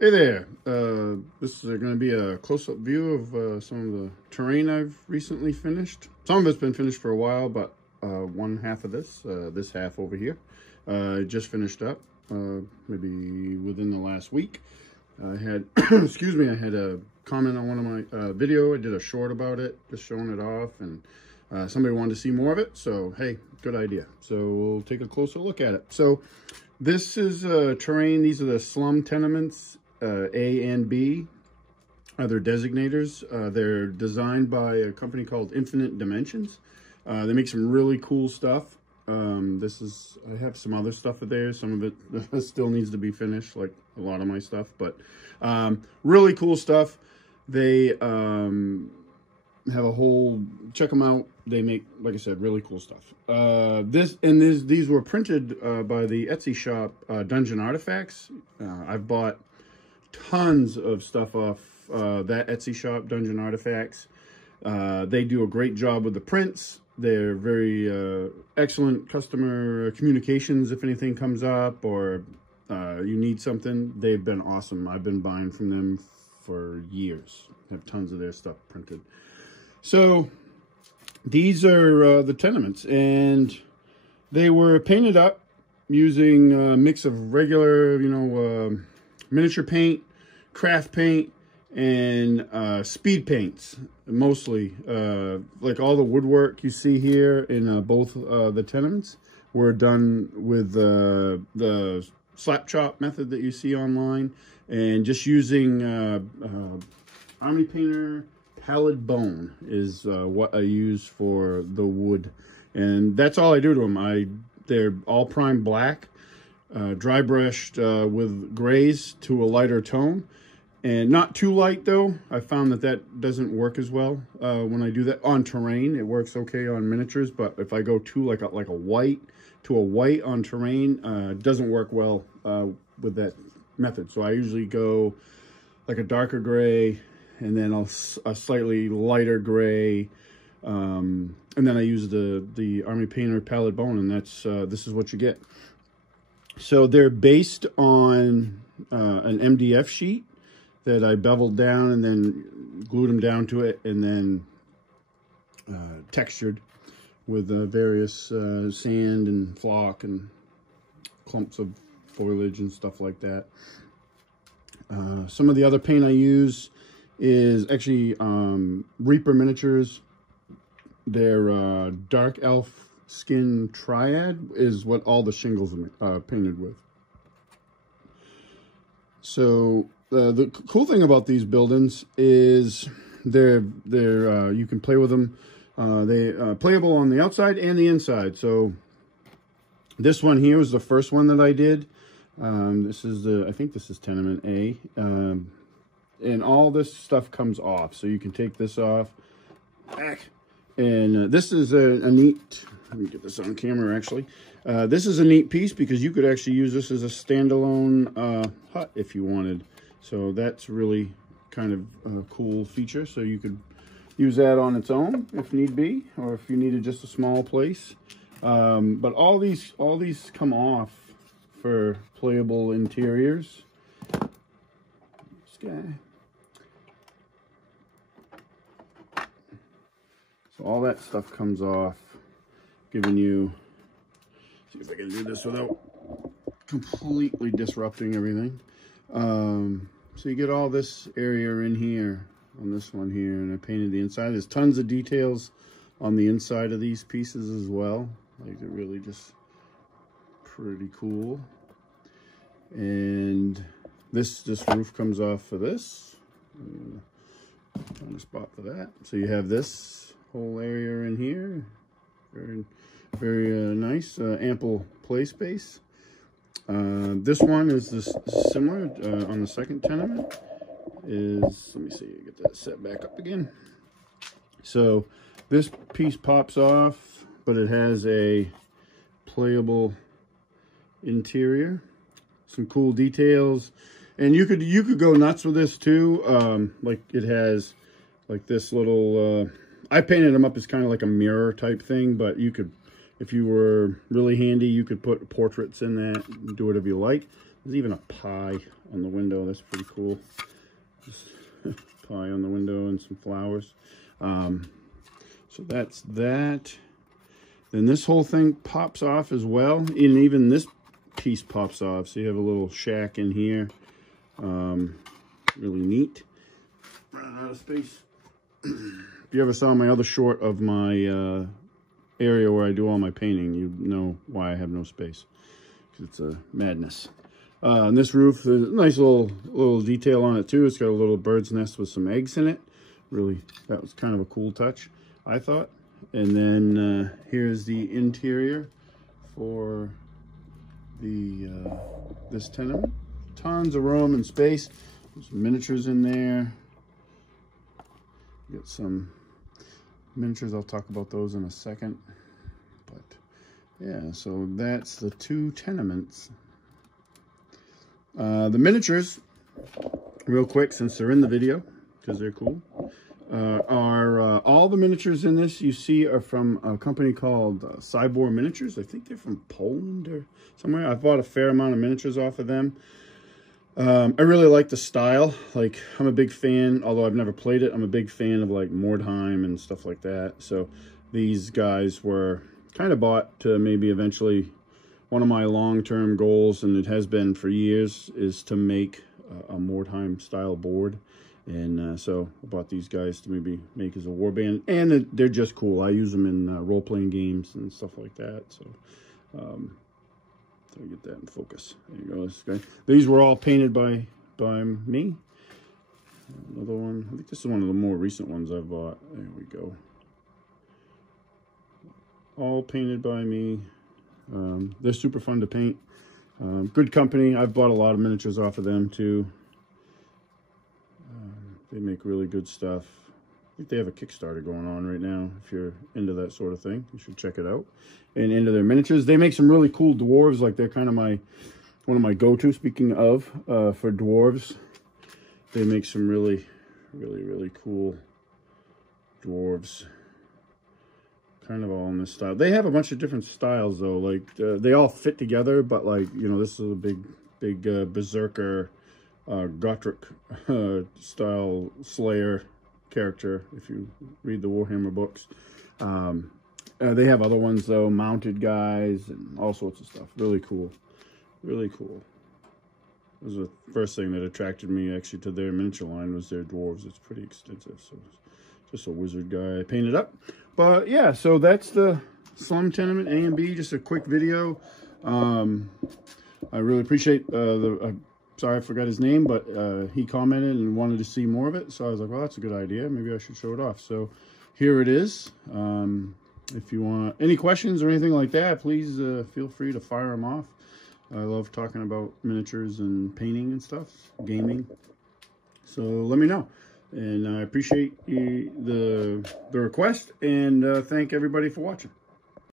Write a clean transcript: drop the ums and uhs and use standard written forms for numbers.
Hey there, this is going to be a close-up view of some of the terrain I've recently finished. Some of it's been finished for a while, but one half of this half over here, just finished up, maybe within the last week. I had, excuse me, I had a comment on one of my video. I did a short about it, just showing it off, and somebody wanted to see more of it, so hey, good idea. So we'll take a closer look at it. So this is terrain. These are the Slum Tenements. A and B are their designators. They're designed by a company called Infinite Dimensions. They make some really cool stuff. I have some other stuff there. Some of it still needs to be finished, like a lot of my stuff, but really cool stuff. They have a whole, check them out. They make, like I said, really cool stuff. These were printed by the Etsy shop, Dungeon Artifacts. I've bought tons of stuff off that Etsy shop, Dungeon Artifacts. They do a great job with the prints. They're very excellent customer communications if anything comes up or you need something. They've been awesome. I've been buying from them for years. I have tons of their stuff printed. So these are the Tenements, and they were painted up using a mix of regular, miniature paint, craft paint, and speed paints, mostly. Like all the woodwork you see here in both the Tenements were done with the slap chop method that you see online, and just using Army Painter Pallid Bone is what I use for the wood, and that's all I do to them. They're all primed black. Dry brushed with grays to a lighter tone, and not too light though. I found that doesn't work as well when I do that on terrain. It works okay on miniatures, but if I go too like a white to a white on terrain, it doesn't work well with that method. So I usually go like a darker gray, and then a slightly lighter gray, and then I use the Army Painter Pallid Bone, and that's this is what you get. So they're based on an MDF sheet that I beveled down and then glued them down to it, and then textured with various sand and flock and clumps of foliage and stuff like that. Some of the other paint I use is actually Reaper Miniatures. Their Dark Elf Skin Triad is what all the shingles are painted with. So the cool thing about these buildings is they're you can play with them. They playable on the outside and the inside. So this one here was the first one that I did. This is I think this is Tenement A, and all this stuff comes off. So you can take this off. And this is a neat, let me get this on camera actually. This is a neat piece because you could actually use this as a standalone hut if you wanted. So that's really kind of a cool feature. So you could use that on its own if need be, or if you needed just a small place. But all these come off for playable interiors. This guy. So all that stuff comes off, giving you, see if I can do this without completely disrupting everything. So you get all this area in here, on this one here, and I painted the inside. There's tons of details on the inside of these pieces as well. Like they're really just pretty cool. And this roof comes off for this. Find a spot for that. So you have this whole area in here, very nice, ample play space. This one is similar on the second tenement. Let me see, get that set back up again. So this piece pops off, but it has a playable interior, some cool details, and you could go nuts with this too. Like it has like this little. I painted them up as kind of like a mirror type thing, but you could, if you were really handy, you could put portraits in that and do whatever you like. There's even a pie on the window. That's pretty cool. Just pie on the window and some flowers. So that's that. Then this whole thing pops off as well. And even this piece pops off. So you have a little shack in here. Really neat. Running out of space. If you ever saw my other short of my area where I do all my painting, you know why I have no space. Because it's a madness. And this roof, there's a nice little detail on it too. It's got a little bird's nest with some eggs in it. Really, that was kind of a cool touch, I thought. And then here's the interior for the this tenement. Tons of room and space. There's miniatures in there. Get some miniatures. I'll talk about those in a second. But yeah, so that's the two tenements. The miniatures, real quick, since they're in the video, because they're cool, are all the miniatures in this you see are from a company called Cyborg Miniatures. I think they're from Poland or somewhere. I've bought a fair amount of miniatures off of them. I really like the style. Like, I'm a big fan, although I've never played it, I'm a big fan of like Mordheim and stuff like that. So these guys were kind of bought to maybe eventually, one of my long-term goals, and it has been for years, is to make a Mordheim style board. And so I bought these guys to maybe make as a warband, and they're just cool. I use them in role-playing games and stuff like that. So let me get that in focus. There you go. This guy. These were all painted by me. Another one. I think this is one of the more recent ones I've bought. There we go. All painted by me. They're super fun to paint. Good company. I've bought a lot of miniatures off of them too. They make really good stuff. I think they have a Kickstarter going on right now. If you're into that sort of thing, you should check it out. And into their miniatures, they make some really cool dwarves. Like, they're kind of one of my go-to. Speaking of, for dwarves, they make some really cool dwarves. Kind of all in this style. They have a bunch of different styles though. Like, they all fit together, but like, you know, this is a big berserker, Gothic style Slayer character, if you read the Warhammer books. They have other ones though, mounted guys and all sorts of stuff. Really cool. Really cool. It was the first thing that attracted me actually to their miniature line, was their dwarves. It's pretty extensive. So just a wizard guy I painted up. But yeah, so that's the Slum Tenement A and B. Just a quick video. I really appreciate sorry I forgot his name, but he commented and wanted to see more of it. So I was like, well, that's a good idea. Maybe I should show it off. So here it is. If you want any questions or anything like that, please feel free to fire them off. I love talking about miniatures and painting and stuff, gaming. So let me know. And I appreciate the request, and thank everybody for watching.